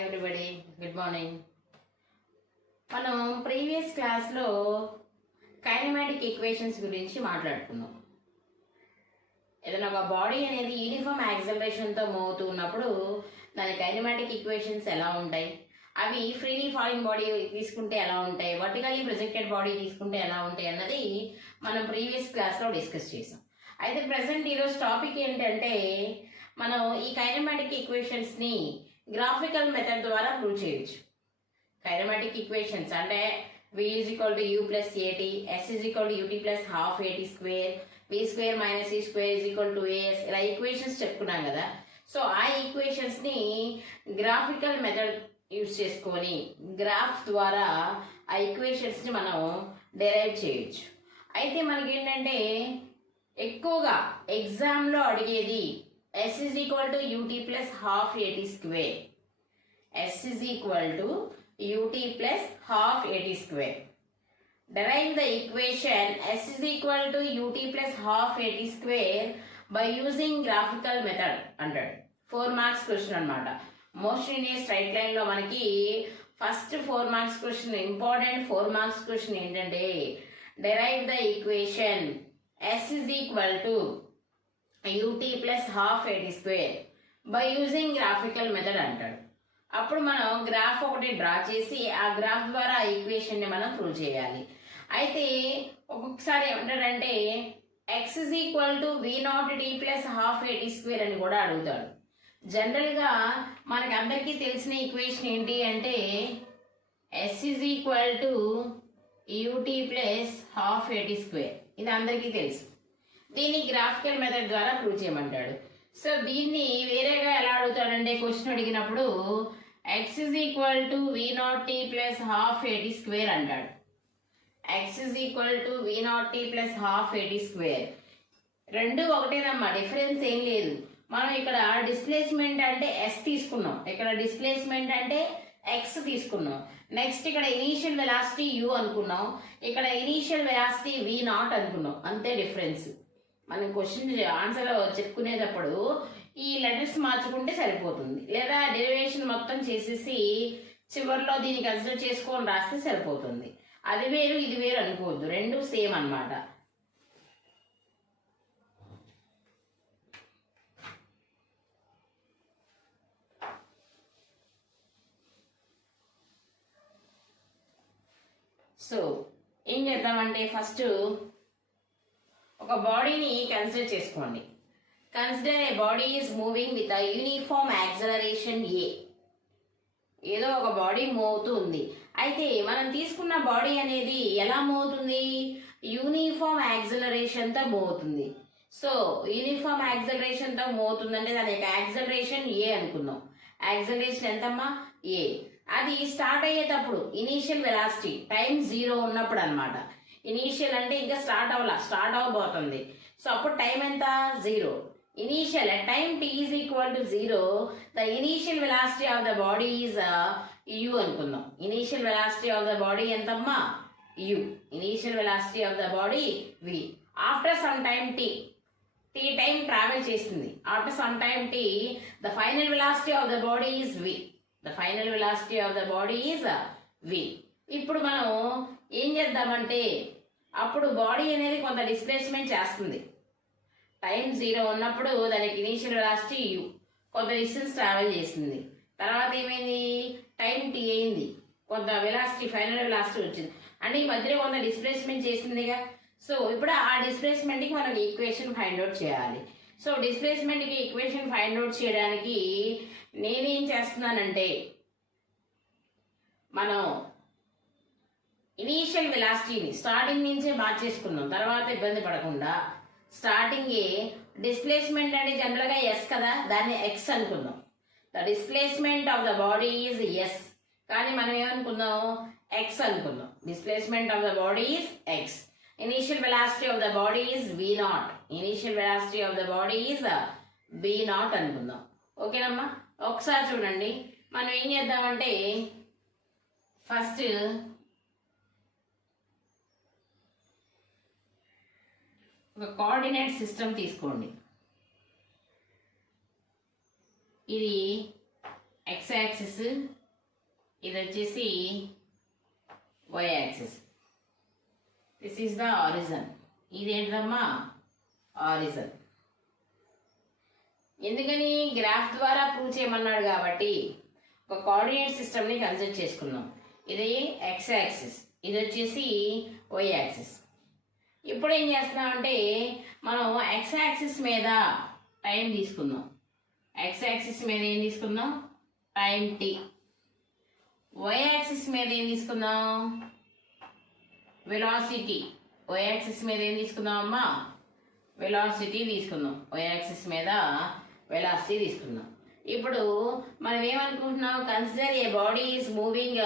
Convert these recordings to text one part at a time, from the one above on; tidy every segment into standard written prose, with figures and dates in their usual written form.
Hi everybody, good morning. మనం previous క్లాస్లో kinematic equations గురించి మాట్లాడుకున్నాం. ఏదైనా ఒక బాడీ అనేది యూనిఫామ్ యాక్సలరేషన్తో మూవ్ అవుతూ ఉన్నప్పుడు దాని కైనమాటిక్ ఈక్వేషన్స్ ఎలా ఉంటాయి, అవి ఫ్రీలీ ఫాలింగ్ బాడీ తీసుకుంటే ఎలా ఉంటాయి, వర్టికల్లీ ప్రొజెక్టెడ్ బాడీ తీసుకుంటే ఎలా ఉంటాయి అన్నది మనం ప్రీవియస్ క్లాస్లో డిస్కస్ చేసాం. అయితే ప్రజెంట్ ఈరోజు టాపిక్ ఏంటంటే మనం ఈ కైనమాటిక్ ఈక్వేషన్స్ని గ్రాఫికల్ మెథడ్ ద్వారా ప్రూవ్ చేయొచ్చు. కైనమాటిక్ ఈక్వేషన్స్ అంటే v is equal to u plus at, s is equal to ut plus half at square, v square minus e square is equal to as, ఇలా equations చెప్పుకున్నాం కదా. So ఆ ఈక్వేషన్స్ని graphical method use చేసుకొని graph ద్వారా ఆ ఈక్వేషన్స్ని మనం derive చేయొచ్చు. అయితే మనకి ఏంటంటే ఎక్కువగా ఎగ్జామ్లో అడిగేది s is equal to ut plus half at square, s is equal to ut plus half at square. Derive the equation s is equal to ut plus half at square by using graphical method అంటాడు. 4 marks question అనమాట. Most in a straight line లో మనకి first 4 marks question, important 4 marks question ఏంటంటే derive the equation s is equal to ut plus half at square by using graphical method అంటాడు. అప్పుడు మనం graph ఒకటి draw చేసి ఆ గ్రాఫ్ ద్వారా ఆ ఈక్వేషన్ని మనం ప్రూవ్ చేయాలి. అయితే ఒక్కొక్కసారి ఏమంటాడంటే x is equal to v naught t plus half at square అని కూడా అడుగుతాడు. జనరల్గా మనకి అందరికీ తెలిసిన ఈక్వేషన్ ఏంటి అంటే s is equal to ut plus half at square, ఇది అందరికీ తెలుసు. దీన్ని గ్రాఫికల్ మెథడ్ ద్వారా ప్రూవ్ చేయమంటాడు. సో దీన్ని వేరేగా ఎలా అడుగుతాడంటే క్వశ్చన్ అడిగినప్పుడు x is equal to v naught t plus half at square అంటాడు. x is equal to v naught t plus half at square, రెండు ఒకటేనమ్మా, డిఫరెన్స్ ఏం లేదు. మనం ఇక్కడ డిస్ప్లేస్మెంట్ అంటే s తీసుకున్నాం, ఇక్కడ డిస్ప్లేస్మెంట్ అంటే x తీసుకున్నాం. నెక్స్ట్ ఇక్కడ ఇనీషియల్ వెలాసిటీ u అనుకున్నాం, ఇక్కడ ఇనీషియల్ వెలాసిటీ v నాట్ అనుకున్నాం, అంతే డిఫరెన్స్. మనం క్వశ్చన్ ఆన్సర్ చెప్పుకునేటప్పుడు ఈ లెటర్స్ మార్చుకుంటే సరిపోతుంది, లేదా డెరివేషన్ మొత్తం చేసేసి చివరిలో దీన్ని కన్సిడర్ చేసుకొని రాస్తే సరిపోతుంది. అది వేరు ఇది వేరు అనుకోవద్దు, రెండు సేమ్ అన్నమాట. సో ఏం చేద్దామంటే ఫస్ట్ ఒక బాడీని కన్సిడర్ చేసుకోండి. Consider a body is moving with a uniform acceleration A. ఏదో ఒక బాడీ మూవ్ అవుతూ ఉంది. అయితే మనం తీసుకున్న బాడీ అనేది ఎలా మూవ్ అవుతుంది? యూనిఫామ్ యాక్సలరేషన్తో మూవ్ అవుతుంది. సో యూనిఫామ్ యాక్సలరేషన్తో మూవ్ అవుతుందంటే దాని యొక్క యాక్సలరేషన్ ఏ అనుకుందాం. యాక్సలరేషన్ ఎంతమ్మా? ఏ. అది స్టార్ట్ అయ్యేటప్పుడు ఇనీషియల్ వెలాసిటీ టైం 0 ఉన్నప్పుడు అనమాట. ఇనీషియల్ అంటే ఇంకా స్టార్ట్ అవ్వబోతుంది. సో అప్పుడు టైం ఎంత? 0. Initial at time t is equal to 0, the initial velocity of the body is u అనుకుందాం. Initial velocity of the body ఎంతమ్మా? u. Initial velocity of the body v. After some time t time travel చేస్తుంది. After some time t the final velocity of the body is v. The final velocity of the body is v. ఇప్పుడు మనం ఏం చేద్దామంటే అప్పుడు body అనేది కొంత displacement చేస్తుంది. Time 0 ఉన్నప్పుడు దానికి ఇనీషియల్ వెలాసిటీ u, కొంత డిస్టెన్స్ ట్రావెల్ చేసింది. తర్వాత ఏమైంది? టైం t అయింది, కొంత వెలాసిటీ ఫైనల్ వెలాసిటీ వచ్చింది, అంటే ఈ మధ్యలో కొంత డిస్ప్లేస్మెంట్ చేసిందిగా. సో ఇప్పుడు ఆ డిస్ప్లేస్మెంట్కి మనం ఈక్వేషన్ ఫైండ్ అవుట్ చేయాలి. సో డిస్ప్లేస్మెంట్కి ఈక్వేషన్ ఫైండ్ అవుట్ చేయడానికి నేనేం చేస్తున్నానంటే మనం ఇనీషియల్ వెలాసిటీని స్టార్టింగ్ నుంచే మార్చేసుకున్నాం, తర్వాత ఇబ్బంది పడకుండా. స్టార్టింగ్ డిస్ప్లేస్మెంట్ అంటే జనరల్గా ఎస్ కదా, దాన్ని ఎక్స్ అనుకుందాం. The displacement of the body is S, కానీ మనం ఏమనుకుందాం? ఎక్స్ అనుకుందాం. Displacement of the body is X. Initial velocity of the body is V naught. Initial velocity of the body is V naught అనుకుందాం. ఓకేనమ్మా? ఒకసారి చూడండి, మనం ఏం చేద్దామంటే ఫస్ట్ ఒక కోఆర్డినేట్ సిస్టమ్ తీసుకోండి. ఇది x ఎక్స్ యాక్సిస్, ఇది వచ్చేసి Y axis. This is the origin. ఇదేంటమ్మా ఆరిజన్. ఎందుకని గ్రాఫ్ ద్వారా ప్రూవ్ చేయమన్నాడు కాబట్టి ఒక కోఆర్డినేట్ సిస్టమ్ని కన్సిడర్ చేసుకున్నాం. ఇది ఎక్స్ యాక్సిస్, ఇది వచ్చేసి వై యాక్సిస్. ఇప్పుడు ఏం చేస్తున్నామంటే మనం ఎక్స్ యాక్సిస్ మీద టైం తీసుకుందాం. ఎక్స్ యాక్సిస్ మీద ఏం తీసుకుందాం? Time tea. వై యాక్సిస్ మీద ఏం తీసుకుందాం? వెలాసిటీ. వై యాక్సిస్ మీద ఏం తీసుకుందాం అమ్మా? వెలాసిటీ తీసుకుందాం. వై యాక్సిస్ మీద వెలాసిటీ తీసుకుందాం. ఇప్పుడు మనం ఏమనుకుంటున్నాం? Consider a body is moving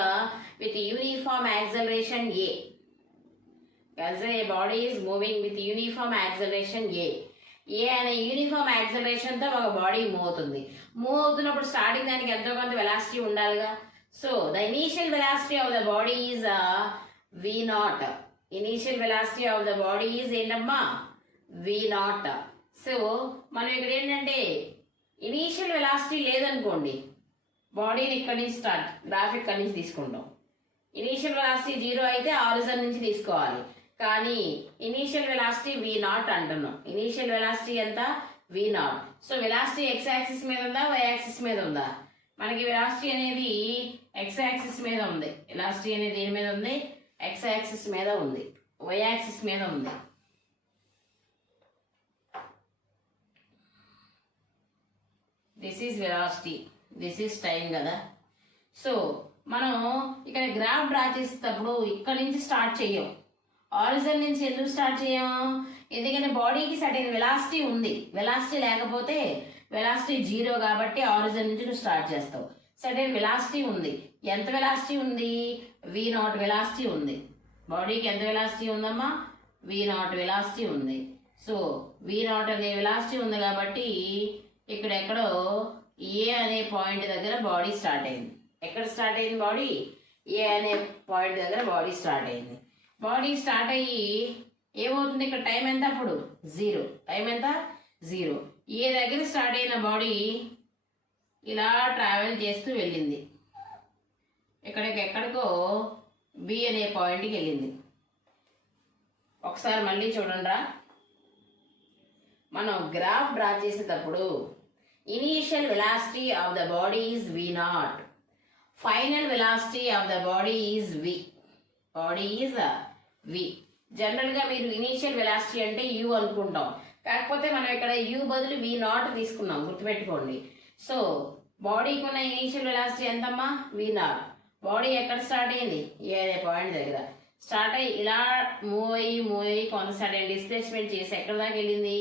with uniform acceleration A. Consider a body is moving with uniform acceleration A. A అనే యూనిఫామ్ యాక్సలరేషన్తో ఒక బాడీ మూవ్ అవుతుంది. మూవ్ అవుతున్నప్పుడు స్టార్టింగ్ దానికి ఎంతో కొంత వెలాసిటీ ఉండాలిగా. So the initial velocity of the body is V naught. Initial velocity of the body is ఏంటమ్మా? V naught. సో మనం ఇక్కడ ఏంటంటే ఇనీషియల్ వెలాసిటీ లేదనుకోండి, బాడీని ఇక్కడి నుంచి స్టార్ట్, గ్రాఫ్ ఇక్కడి నుంచి తీసుకుంటాం. ఇనీషియల్ వెలాసిటీ 0 అయితే ఆరిజన్ నుంచి తీసుకోవాలి. కానీ ఇనీషియల్ వెలాసిటీ వి నాట్ అంటున్నాం. ఇనీషియల్ వెలాసిటీ ఎంత? V naught. So velocity X axis మీద ఉందా, వై యాక్సిస్ మీద ఉందా? మనకి వెలాసిటీ అనేది ఎక్స్ యాక్సిస్ మీద ఉంది. వెలాసిటీ అనేది దేని మీద ఉంది? ఎక్స్ యాక్సిస్ మీద ఉంది. వై యాక్సిస్ మీద ఉంది. This is velocity, this is time కదా. సో మనం ఇక్కడ గ్రాఫ్ డ్రా చేసేటప్పుడు ఇక్కడ నుంచి స్టార్ట్ చేయం. ఆరిజిన్ నుంచి ఎందుకు స్టార్ట్ చేయం? ఎందుకంటే బాడీకి సర్టెన్ వెలాసిటీ ఉంది. వెలాసిటీ లేకపోతే వెలాసిటీ 0 కాబట్టి ఆరిజిన్ నుంచి నువ్వు స్టార్ట్ చేస్తావు. సర్టెన్ వెలాసిటీ ఉంది. ఎంత వెలాసిటీ ఉంది? వి నాట్ వెలాసిటీ ఉంది. బాడీకి ఎంత వెలాసిటీ ఉందమ్మా? వి నాట్ వెలాసిటీ ఉంది. సో వి నాట్ అనే వెలాసిటీ ఉంది కాబట్టి ఇక్కడ ఎక్కడో ఏ అనే పాయింట్ దగ్గర బాడీ స్టార్ట్ అయింది. ఎక్కడ స్టార్ట్ అయింది బాడీ? ఏ అనే పాయింట్ దగ్గర బాడీ స్టార్ట్ అయింది. బాడీ స్టార్ట్ అయ్యి ఏమవుతుంది? ఇక్కడ టైం ఎంత? అప్పుడు 0. టైం ఎంత? 0. ఏ దగ్గర స్టార్ట్ అయిన బాడీ ఇలా ట్రావెల్ చేస్తూ వెళ్ళింది. ఎక్కడికో బి అనే పాయింట్కి వెళ్ళింది. ఒకసారి మళ్ళీ చూడండిరా. మనం గ్రాఫ్ డ్రా చేసేటప్పుడు initial velocity of the body is V naught. Final velocity of the body is V. Body is V. జనరల్గా మీరు ఇనీషియల్ వెలాసిటీ అంటే యూ అనుకుంటాం. కాకపోతే మనం ఇక్కడ యూ బదులు వి నాట్ తీసుకున్నాం, గుర్తుపెట్టుకోండి. సో బాడీకి ఉన్న ఇనీషియల్ వెలాసిటీ ఎంతమ్మా? వి నాట్. బాడీ ఎక్కడ స్టార్ట్ అయింది? ఏ అనే పాయింట్ దగ్గర స్టార్ట్ అయ్యి ఇలా మూవ్ అయ్యి కొంత సడన్ డిస్ప్లేస్మెంట్ చేసి ఎక్కడ దాకా వెళ్ళింది?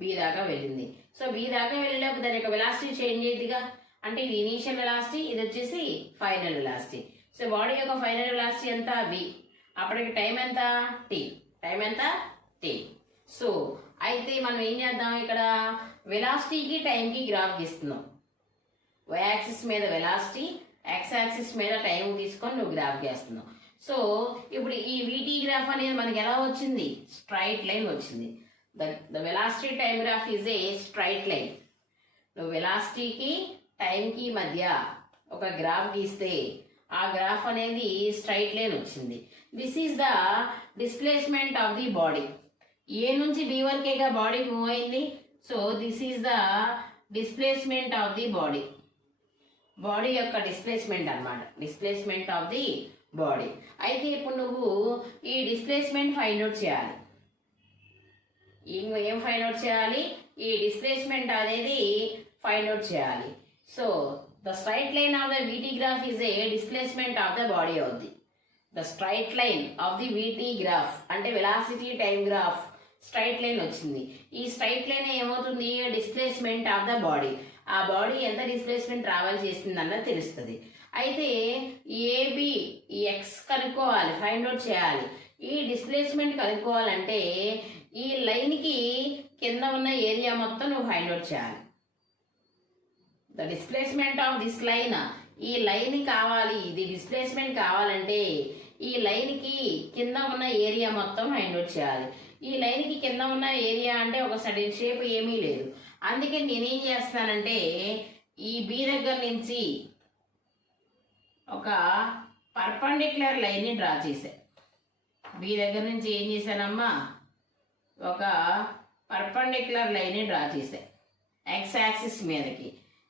బి దాకా వెళ్ళింది. సో బి దాకా వెళ్ళేటప్పుడు దాని యొక్క వెలాసిటీ చేంజ్ అయ్యిద్దిగా. అంటే ఇది ఇనీషియల్ వెలాసిటీ, ఇది వచ్చేసి ఫైనల్ వెలాసిటీ. సో బాడీ యొక్క ఫైనల్ వెలాసిటీ ఎంత? వి. అప్పటికి టైం ఎంత? టీ. టైం ఎంత? టీ. సో అయితే మనం ఏం చేద్దాం? ఇక్కడ వెలాసిటీకి టైంకి గ్రాఫ్ గీస్తున్నాం. వై యాక్సిస్ మీద వెలాసిటీ, ఎక్స్ యాక్సిస్ మీద టైం తీసుకొని నువ్వు గ్రాఫ్ గీస్తున్నావు. సో ఇప్పుడు ఈ విటీ గ్రాఫ్ అనేది మనకి ఎలా వచ్చింది? స్ట్రైట్ లైన్ వచ్చింది. The velocity time graph is a straight line. నువ్వు వెలాసిటీకి టైంకి మధ్య ఒక గ్రాఫ్ గీస్తే ఆ గ్రాఫ్ అనేది స్ట్రైట్ లైన్ వచ్చింది. This is the displacement of the body. A నుంచి బి వరకేగా బాడీ మూవ్ అయింది. So this is the displacement of the body. Body యొక్క డిస్ప్లేస్మెంట్ అన్నమాట. Displacement of the body. అయితే ఇప్పుడు నువ్వు ఈ డిస్ప్లేస్మెంట్ ఫైండ్ అవుట్ చేయాలి. ఏం ఫైండ్ అవుట్ చేయాలి? ఈ డిస్ప్లేస్మెంట్ అనేది ఫైండ్ అవుట్ చేయాలి. So the straight line of the VT graph is a displacement of the body అవుద్ది. The straight line of the VT graph అంటే velocity time graph straight line వచ్చింది. ఈ straight line ఏమవుతుంది? Displacement of the body. ఆ body ఎంత displacement travel చేస్తుంది అన్నది తెలుస్తుంది. అయితే ఏబి ఈ ఎక్స్ కనుక్కోవాలి, ఫైండ్ అవుట్ చేయాలి. ఈ డిస్ప్లేస్మెంట్ కనుక్కోవాలంటే ఈ లైన్కి కింద ఉన్న ఏరియా మొత్తం నువ్వు ఫైండ్ అవుట్ చేయాలి. The displacement of this line, ఈ లైన్ కావాలి, ఇది డిస్ప్లేస్మెంట్ కావాలంటే ఈ లైన్కి కింద ఉన్న ఏరియా మొత్తం ఫైండ్ అవుట్ చేయాలి. ఈ లైన్కి కింద ఉన్న ఏరియా అంటే ఒక సడన్ షేప్ ఏమీ లేదు. అందుకే నేనేం చేస్తానంటే ఈ బి దగ్గర నుంచి ఒక పర్పెండిక్యులర్ లైన్ని డ్రా చేశా. బి దగ్గర నుంచి ఏం చేశానమ్మా, ఒక పర్పెండిక్యులర్ లైన్ని డ్రా చేశా ఎక్స్ యాక్సిస్ మీదకి.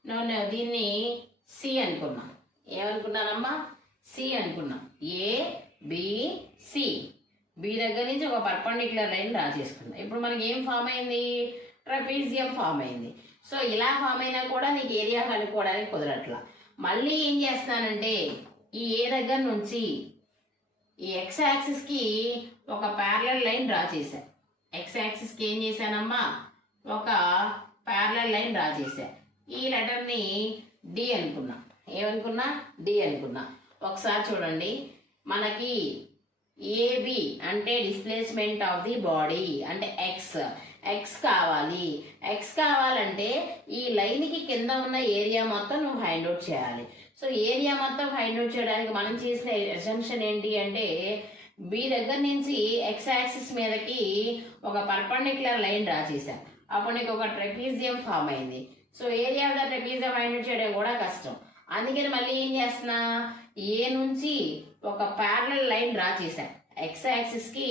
నేను దీన్ని సి అనుకున్నా. ఏమనుకున్నానమ్మా, సి అనుకున్నా. A B C. బి దగ్గర నుంచి ఒక పర్పెండిక్యులర్ లైన్ డ్రా చేసుకున్నా. ఇప్పుడు మనకి ఏం ఫామ్ అయింది, ట్రపీజియం ఫామ్ అయింది. సో ఇలా ఫామ్ అయినా కూడా నీకు ఏరియా కనుక్కోవడానికి కుదరట్లా. మళ్ళీ ఏం చేస్తానంటే ఈ ఏ దగ్గర నుంచి ఈ ఎక్స్ యాక్సిస్కి ఒక ప్యారలల్ లైన్ డ్రా చేశా. ఎక్స్ యాక్సిస్కి ఏం చేశానమ్మా, ఒక ప్యారలల్ లైన్ డ్రా చేశా. ఈ లెటర్ని డి అనుకున్నా. ఏమనుకున్నా, డి అనుకున్నా. ఒకసారి చూడండి, మనకి ఏబి అంటే డిస్ప్లేస్మెంట్ ఆఫ్ ది బాడీ అంటే ఎక్స్. ఎక్స్ కావాలి. ఎక్స్ కావాలంటే ఈ లైన్కి కింద ఉన్న ఏరియా మొత్తం నువ్వు ఫైండ్ అవుట్ చేయాలి. సో ఏరియా మొత్తం ఫైండ్ అవుట్ చేయడానికి మనం చేసిన అసంప్షన్ ఏంటి అంటే బి దగ్గర నుంచి ఎక్స్ యాక్సిస్ మీదకి ఒక పర్పెండిక్యులర్ లైన్ డ్రా చేశాను. అప్పుడు నీకు ఒక ట్రెపీజియం ఫామ్ అయింది. So area of the trapezium find out చేయడం కూడా కష్టం. అందుకని మళ్ళీ ఏం చేస్తున్నా, ఏ నుంచి ఒక ప్యారలల్ లైన్ డ్రా చేశా. ఎక్స్ యాక్సిస్కి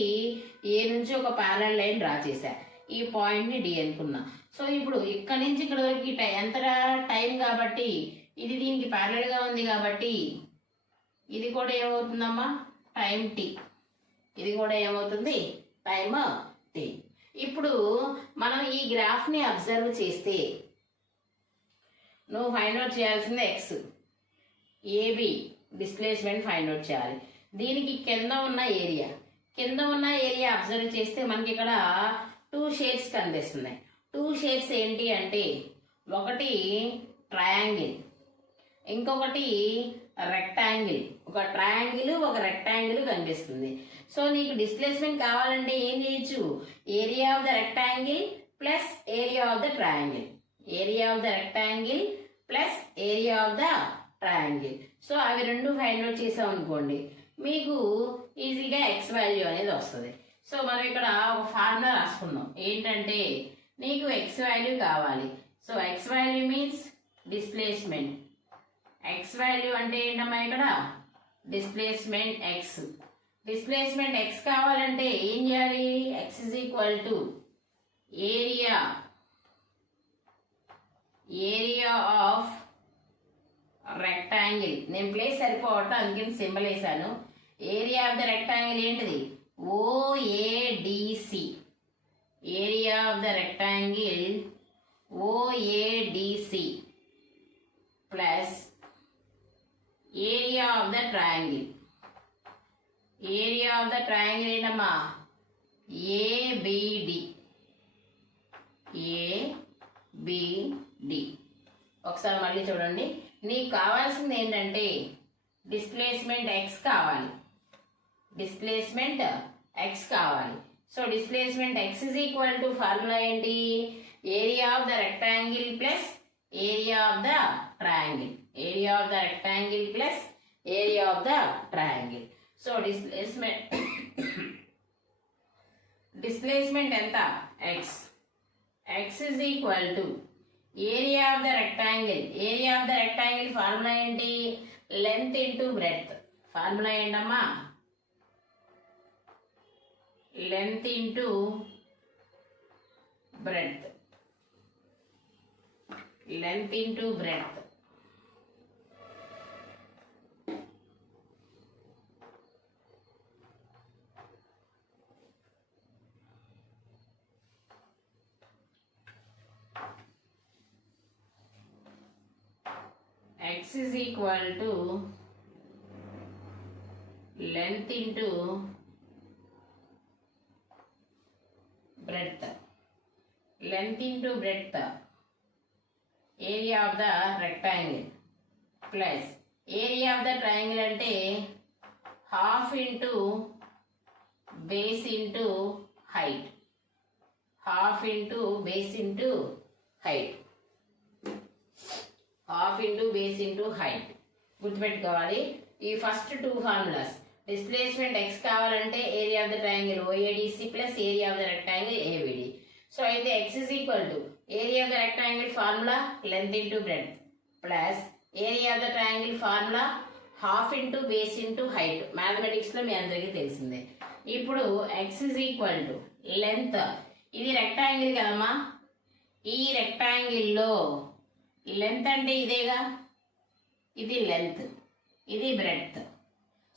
ఏ నుంచి ఒక ప్యారలల్ లైన్ డ్రా చేశా. ఈ పాయింట్ని డి అనుకున్నా. సో ఇప్పుడు ఇక్కడ నుంచి ఇక్కడ వరకు ఎంత టైం కాబట్టి ఇది దీనికి ప్యారలల్గా ఉంది కాబట్టి ఇది కూడా ఏమవుతుందమ్మా, టైం టీ. ఇది కూడా ఏమవుతుంది, టైమ్ టీ. ఇప్పుడు మనం ఈ గ్రాఫ్ని అబ్జర్వ్ చేస్తే నువ్వు ఫైండ్ అవుట్ చేయాల్సింది X, AB displacement find out చేయాలి. దీనికి కింద ఉన్న ఏరియా అబ్జర్వ్ చేస్తే మనకి ఇక్కడ 2 షేప్స్ కనిపిస్తున్నాయి. 2 షేప్స్ ఏంటి అంటే ఒకటి ట్రయాంగిల్, ఇంకొకటి రెక్టాంగిల్. ఒక ట్రయాంగిల్ ఒక రెక్టాంగిల్ కనిపిస్తుంది. సో నీకు డిస్ప్లేస్మెంట్ కావాలంటే ఏం చేయొచ్చు, area of the rectangle plus area of the triangle. Area of the rectangle plus area of the triangle. So అవి రెండు ఫైండ్ అవుట్ చేసాం అనుకోండి, మీకు ఈజీగా ఎక్స్ వాల్యూ అనేది వస్తుంది. సో మనం ఇక్కడ ఒక ఫార్ములా రాసుకుందాం. ఏంటంటే నీకు ఎక్స్ వాల్యూ కావాలి. So X value means displacement. X value అంటే ఏంటమ్మా, ఇక్కడ డిస్ప్లేస్మెంట్ ఎక్స్. డిస్ప్లేస్మెంట్ ఎక్స్ కావాలంటే ఏం చేయాలి, X is equal to area of rectangle. నేను ప్లేస్ సరిపోవటం అందుకని సింబల్ వేసాను. ఏరియా ఆఫ్ ద రెక్టాంగిల్ ఏంటిది, OADC. Area of the rectangle OADC plus area of the triangle. Area of the triangle ఏంటమ్మా, ABD. ABD. ఒకసారి మళ్ళీ చూడండి, నీకు కావాల్సింది ఏంటంటే డిస్ప్లేస్మెంట్ ఎక్స్ కావాలి. డిస్ప్లేస్మెంట్ ఎక్స్ కావాలి. So displacement X is equal to formula ఏంటి, area of the rectangle plus area of the triangle. Area of the rectangle plus area of the triangle. So displacement ఎంత, X. X is equal to area of the rectangle. Area of the rectangle formula ఏంటి, length into breadth. Formula ఏంటమ్మా, length into breadth. Length into breadth. X is equal to length into breadth. Length into breadth, area of the rectangle plus area of the triangle ante half into base into height. Half into base into height. Half into base into height. గుర్తుపెట్టుకోవాలి ఈ first 2 formulas. Displacement X కావాలంటే area of the triangle OADC plus area of the rectangle ABD. So అయితే X is equal to area of the rectangle formula length into breadth plus area of the triangle formula half into base into height. మ్యాథమెటిక్స్లో మీ అందరికీ తెలిసిందే. ఇప్పుడు x is equal to length. ఇది rectangle కదమ్మా. ఈ రెక్టాంగిల్లో లెంత్ అంటే ఇదేగా, ఇది లెంత్, ఇది బ్రెడ్త్.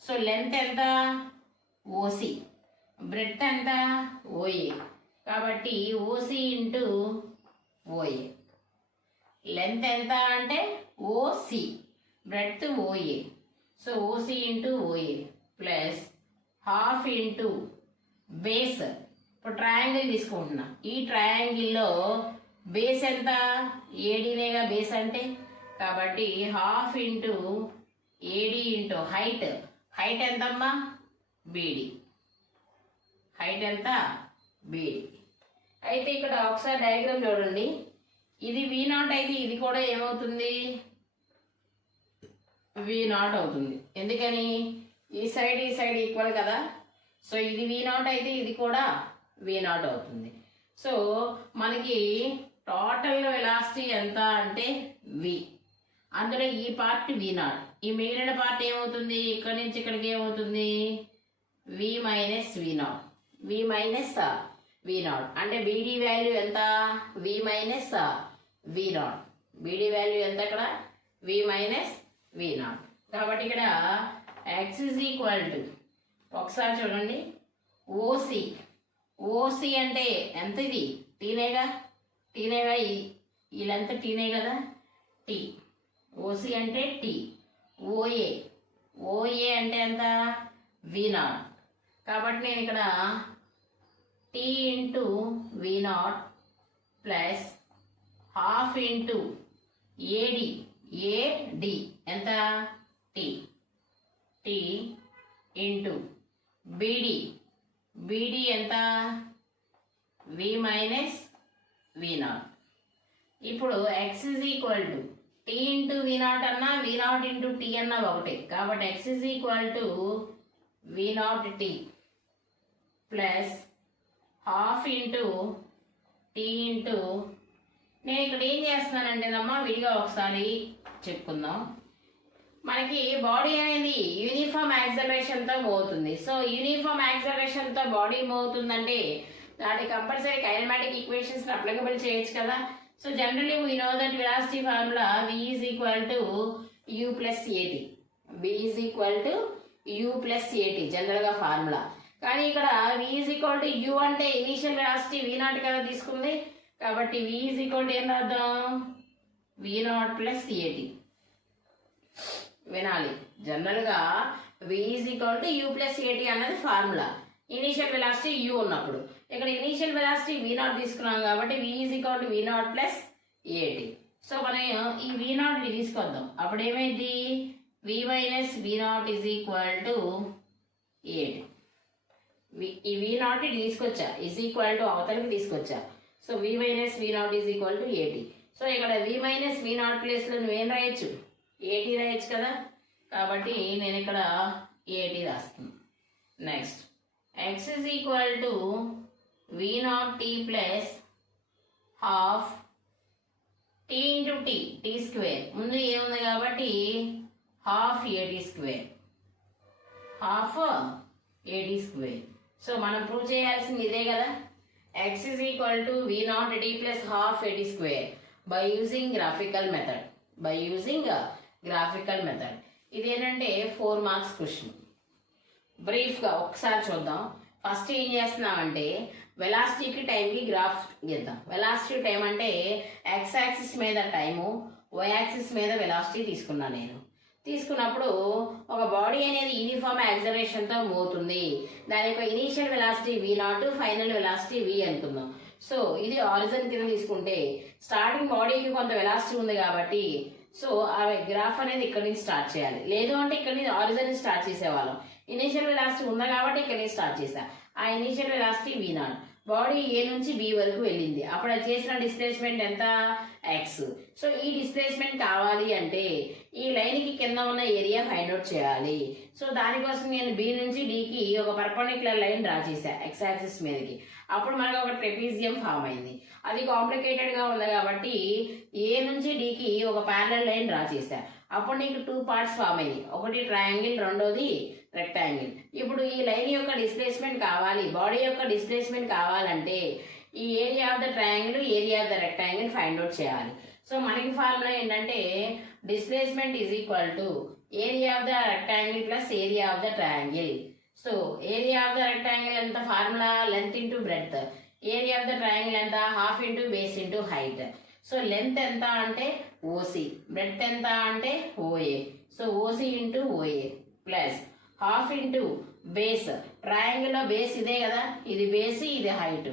సో లెంత్ ఎంత? ఓసి. బ్రెడ్త్ ఎంత? ఓఏ. కాబట్టి ఓసి ఇంటూ ఓఏ. లెంత్ ఎంత అంటే OC, breadth OA. So OC into OA plus half into base. ఇప్పుడు ట్రయాంగిల్ తీసుకుంటున్నా. ఈ ట్రయాంగిల్లో బేస్ ఎంత? ఏడీనేగా బేస్ అంటే. కాబట్టి half into AD into height. Height ఎంతమ్మా? బీడి. హైట్ ఎంత? బీడి. అయితే ఇక్కడ ఒకసారి డయాగ్రామ్ చూడండి. ఇది V0 అయితే ఇది కూడా ఏమవుతుంది? V0 అవుతుంది. ఎందుకని? ఈ సైడ్ ఈక్వల్ కదా. సో ఇది V0 అయితే ఇది కూడా V0 అవుతుంది. సో మనకి టోటల్ వెలాసిటీ ఎంత అంటే V. అందులో ఈ పార్ట్ V0, ఈ మిగిలిన పార్ట్ ఏమవుతుంది? ఇక్కడి నుంచి ఇక్కడికి ఏమవుతుంది? V minus V0. V minus V0 అంటే BD వాల్యూ ఎంత? V minus V0. BD value ఎంత ఇక్కడ? V minus V0. కాబట్టి ఇక్కడ x ఇజ్ ఈక్వల్ టు, ఒకసారి చూడండి, OC. OC అంటే ఎంత? ఇది టీనేగా. టీనేగా ఈ లెంత్ టీనే కదా, టీ. OC అంటే టీ. OA. OA అంటే ఎంత? V0. కాబట్టి నేను ఇక్కడ T into V0 plus half into AD. AD ఎంత? T. T into BD. BD ఎంత? V minus V0. ఇప్పుడు x is equal to T into V0 అన్నా V0 ఇంటూ T అన్నా ఒకటే. కాబట్టి x is equal to V0 T plus half into T into, నేను ఇక్కడ ఏం చేస్తున్నానంటేనమ్మా విడిగా ఒకసారి చెప్పుకుందాం. మనకి బాడీ అనేది యూనిఫామ్ యాక్సలరేషన్తో మూవ్ అవుతుంది. సో యూనిఫామ్ యాక్సలరేషన్తో బాడీ మూవ్ అవుతుందంటే దానికి కంపల్సరీ కైనమాటిక్ ఈక్వేషన్స్ అప్లికబుల్ చేయొచ్చు కదా. So generally we know that velocity formula V is equal to U plus AT. V is equal to U plus AT జనరల్గా formula. కానీ ఇక్కడ V is equal to U అంటే initial velocity V0 కదా తీసుకుంది. కాబట్టి V is equal to ఏం రాద్దాం? V0 plus AT. వినాలి, జనరల్గా V is equal to U plus AT అన్నది ఫార్ములా ఇనీషియల్ వెలాసిటీ U ఉన్నప్పుడు. ఇక్కడ ఇనీషియల్ వెలాసిటీ V0 తీసుకున్నాం కాబట్టి V is equal to V0 plus AT. So మనం ఈ V0 తీసుకొద్దాం. అప్పుడు ఏమైంది? V minus V0 is equal to AT. ఈ V0 తీసుకొచ్చా, ఈజ్ ఈక్వల్ టు అవతలకి తీసుకొచ్చా. So V minus V0 is equal to AT. So ఇక్కడ V మైనస్ V0 ప్లేస్లో నువ్వేం రాయొచ్చు? AT రాయొచ్చు కదా. కాబట్టి నేను ఇక్కడ AT రాస్తాను. Next x is equal to V0 T plus half T into T square. ముందు ఏముంది కాబట్టి half AT square. Half AT square. So మనం ప్రూవ్ చేయాల్సింది ఇదే కదా. x is equal to V0 T plus half AT square by using graphical method. ఇది ఏంటంటే 4 marks question. బ్రీఫ్గా ఒకసారి చూద్దాం. ఫస్ట్ ఏం చేస్తున్నామంటే వెలాసిటీకి టైంకి గ్రాఫ్ గీద్దాం. వెలాసిటీ టైం అంటే x యాక్సిస్ మీద టైము, y యాక్సిస్ మీద వెలాసిటీ తీసుకున్నా. నేను తీసుకున్నప్పుడు ఒక బాడీ అనేది యూనిఫామ్ యాక్సలరేషన్తో మూవ్ అవుతుంది. దాని యొక్క initial velocity V0, final velocity V అనుకుందాం. సో ఇది ఆరిజిన్ కింద తీసుకుంటే స్టార్టింగ్ బాడీకి కొంత వెలాసిటీ ఉంది కాబట్టి సో ఆ గ్రాఫ్ అనేది ఇక్కడ నుంచి స్టార్ట్ చేయాలి. లేదు అంటే ఇక్కడ నుంచి ఆరిజిన్ స్టార్ట్ చేసేవాళ్ళం. ఇనీషియల్ వెలాసిటీ ఉంది కాబట్టి ఇక్కడ నుంచి స్టార్ట్ చేసా. ఆ initial velocity V0. Body A నుంచి B వరకు వెళ్ళింది. అప్పుడు అది చేసిన డిస్ప్లేస్మెంట్ ఎంత? ఎక్స్. సో ఈ డిస్ప్లేస్మెంట్ కావాలి అంటే ఈ లైన్కి కింద ఉన్న ఏరియా ఫైండ్ అవుట్ చేయాలి. సో దానికోసం నేను బి నుంచి డికి ఒక పర్పెండిక్యులర్ లైన్ డ్రా చేశా ఎక్స్ యాక్సిస్ మీదకి. అప్పుడు మనకు ఒక ట్రెపీజియం ఫామ్ అయింది. అది కాంప్లికేటెడ్గా ఉంది కాబట్టి ఏ నుంచి డికి ఒక ప్యారలల్ లైన్ డ్రా చేశా. అప్పుడు నీకు 2 పార్ట్స్ ఫామ్ అయ్యి, ఒకటి ట్రయాంగిల్, రెండోది రెక్టాంగిల్. ఇప్పుడు ఈ లైన్ యొక్క డిస్ప్లేస్మెంట్ కావాలి, బాడీ యొక్క డిస్ప్లేస్మెంట్ కావాలంటే ఈ area of the triangle, area of the rectangle find out చేయాలి. సో మనకి ఫార్ములా ఏంటంటే displacement is equal to area of the rectangle plus area of the triangle. So area of the rectangle ఎంత formula, length into breadth. Area of the triangle ఎంత, half into base into height. So length ఎంత అంటే OC, breadth ఎంత అంటే OA. So OC into OA plus half into base. ట్రయాంగిల్లో base ఇదే కదా, ఇది base, ఇది హైట్.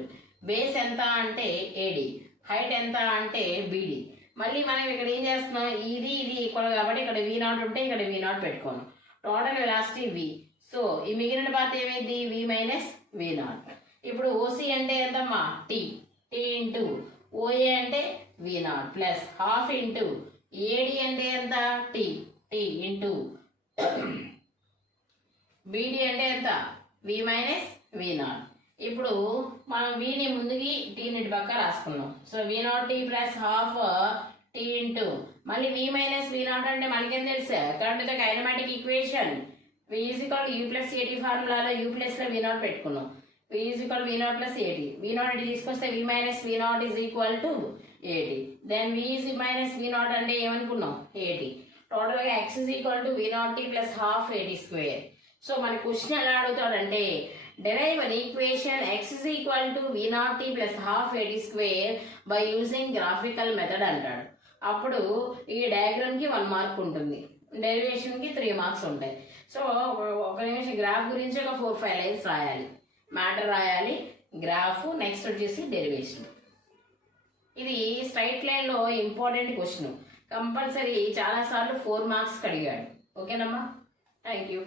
బేస్ ఎంత అంటే ఏడి, హైట్ ఎంత అంటే బీడి. మళ్ళీ మనం ఇక్కడ ఏం చేస్తున్నాం, ఇది ఈక్వల్ కాబట్టి ఇక్కడ V0 ఉంటే ఇక్కడ V0 పెట్టుకోను. Total velocity V. సో ఈ మిగిలిన పార్ట్ ఏమైంది, V మైనస్ V0. ఇప్పుడు ఓసి అంటే ఎంతమ్మా, టీ ఇంటూ ఓఏ అంటే V0 plus half into AD అంటే ఎంత, టీ ఇంటూ బీడి అంటే ఎంత, V మైనస్ V0. ఇప్పుడు మనం వీని ముందుకి టీని పక్క రాసుకున్నాం. So V0 T plus half T into మళ్ళీ V మైనస్ V0 అంటే మనకేం తెలుసు, according to the kinematic equation V is equal U plus AT ఫార్ములాలో U ప్లస్లో V0 పెట్టుకున్నాం. V is equal V0 plus ఏటీ. V0 ఇటు తీసుకొస్తే V minus V0 is equal to AT. Then V is minus V0 అంటే ఏమనుకున్నాం, AT. టోటల్గా X is equal to V0 T plus half AT square. So మన question ఎలా అడుగుతాడంటే derive an equation x is equal to V0 t plus half AD square by using graphical method అంటాడు. అప్పుడు ఈ డయాగ్రామ్కి 1 mark ఉంటుంది, డెరివేషన్కి 3 marks ఉంటాయి. So ఒక నిమిషం గ్రాఫ్ గురించి ఒక 4-5 లైన్స్ రాయాలి, మ్యాటర్ రాయాలి, గ్రాఫ్, నెక్స్ట్ వచ్చేసి డెరివేషన్. ఇది స్ట్రైట్ లైన్లో ఇంపార్టెంట్ క్వశ్చన్, కంపల్సరీ చాలాసార్లు 4 మార్క్స్కి అడిగాడు. ఓకేనమ్మా, థ్యాంక్ యూ.